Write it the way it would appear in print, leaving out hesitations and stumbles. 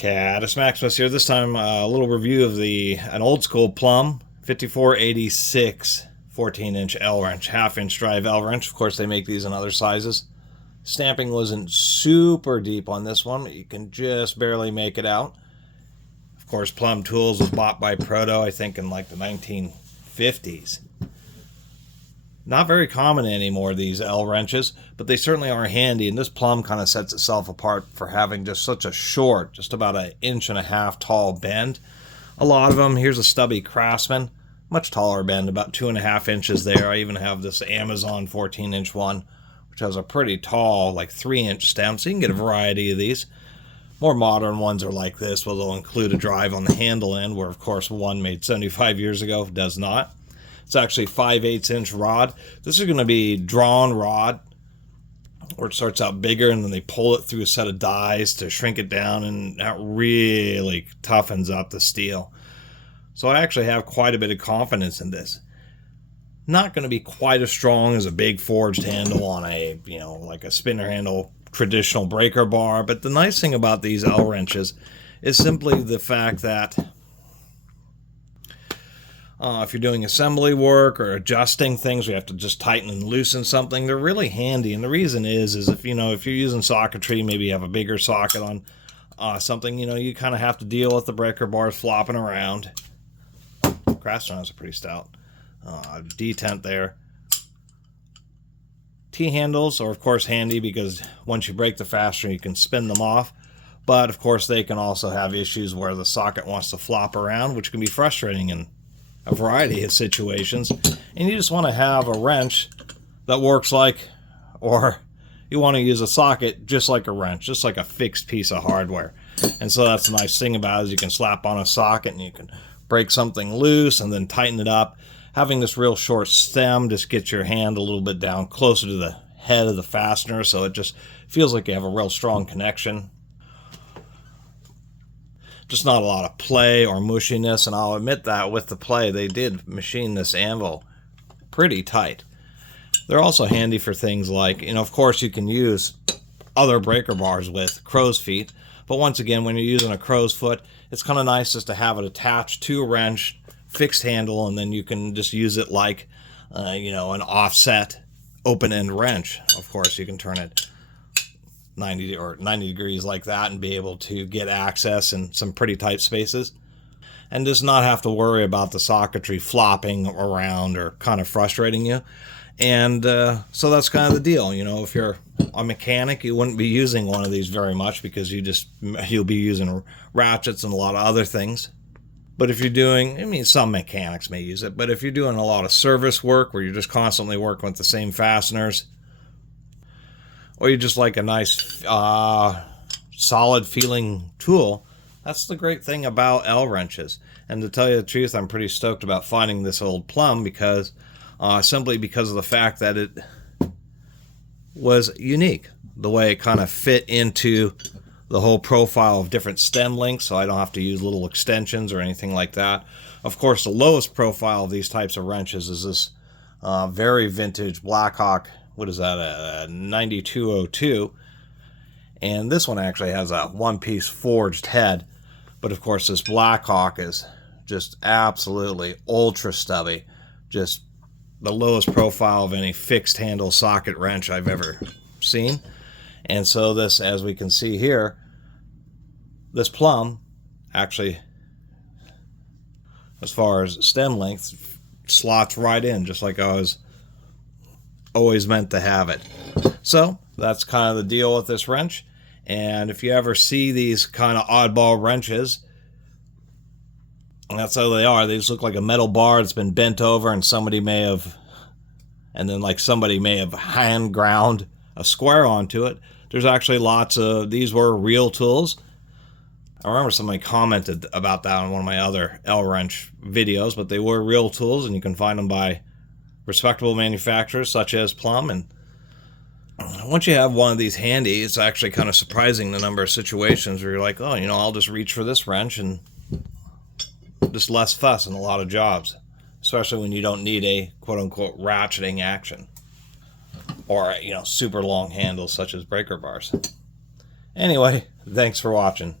Catus Maximus here. This time a little review of an old school Plomb 5486 14-inch L wrench, half-inch drive L wrench. Of course, they make these in other sizes. Stamping wasn't super deep on this one, but you can just barely make it out. Of course, Plomb Tools was bought by Proto, I think, in like the 1950s. Not very common anymore, these L wrenches, but they certainly are handy, and this Plomb kind of sets itself apart for having just such a short, just about 1.5 inch tall bend. A lot of them, here's a Stubby Craftsman, much taller bend, about 2.5 inches there. I even have this Amazon 14-inch one, which has a pretty tall, like 3-inch stem, so you can get a variety of these. More modern ones are like this, where they'll include a drive on the handle end, where of course one made 75 years ago does not. It's actually 5/8-inch rod. This is going to be drawn rod, where it starts out bigger and then they pull it through a set of dies to shrink it down, and that really toughens up the steel. So I actually have quite a bit of confidence in this. Not going to be quite as strong as a big forged handle on a, like a spinner handle traditional breaker bar, but the nice thing about these L wrenches is simply the fact that if you're doing assembly work or adjusting things, we have to just tighten and loosen something, they're really handy. And the reason is if if you're using socketry, maybe you have a bigger socket on something, you kind of have to deal with the breaker bars flopping around. Craftsman is pretty stout. Detent there. T-handles are of course handy because once you break the fastener, you can spin them off. But of course they can also have issues where the socket wants to flop around, which can be frustrating in a variety of situations. And you just want to have a wrench that works or you want to use a socket just like a wrench, just like a fixed piece of hardware. And so that's the nice thing about it, is you can slap on a socket and you can break something loose and then tighten it up. Having this real short stem just gets your hand a little bit down closer to the head of the fastener, so it just feels like you have a real strong connection. Just not a lot of play or mushiness, and I'll admit that with the play, they did machine this anvil pretty tight. They're also handy for things like, of course you can use other breaker bars with crow's feet, but once again, when you're using a crow's foot, it's kind of nice just to have it attached to a wrench, fixed handle, and then you can just use it like, an offset open-end wrench. Of course, you can turn it 90 degrees like that and be able to get access in some pretty tight spaces and just not have to worry about the socketry flopping around or kind of frustrating you. And so that's kind of the deal. If you're a mechanic, you wouldn't be using one of these very much because you'll be using ratchets and a lot of other things. But if you're doing, some mechanics may use it, but if you're doing a lot of service work where you're just constantly working with the same fasteners, or you just like a nice solid feeling tool, that's the great thing about L wrenches. And to tell you the truth, I'm pretty stoked about finding this old Plomb because simply because of the fact that it was unique, the way it kind of fit into the whole profile of different stem lengths, so I don't have to use little extensions or anything like that. Of course, the lowest profile of these types of wrenches is this very vintage Blackhawk. What is that, a 9202? And this one actually has a one-piece forged head, but of course this Blackhawk is just absolutely ultra stubby, just the lowest profile of any fixed handle socket wrench I've ever seen. And so this, as we can see here, this Plomb actually, as far as stem length, slots right in just like I was always meant to have it. So that's kind of the deal with this wrench. And if you ever see these kind of oddball wrenches, that's how they are. They just look like a metal bar that's been bent over and somebody may have hand ground a square onto it. There's actually lots of these were real tools. I remember somebody commented about that on one of my other L wrench videos, but they were real tools and you can find them by respectable manufacturers such as Plomb. And once you have one of these handy, it's actually kind of surprising the number of situations where you're like, oh, I'll just reach for this wrench, and just less fuss in a lot of jobs, especially when you don't need a quote-unquote ratcheting action or super long handles such as breaker bars. Anyway, thanks for watching.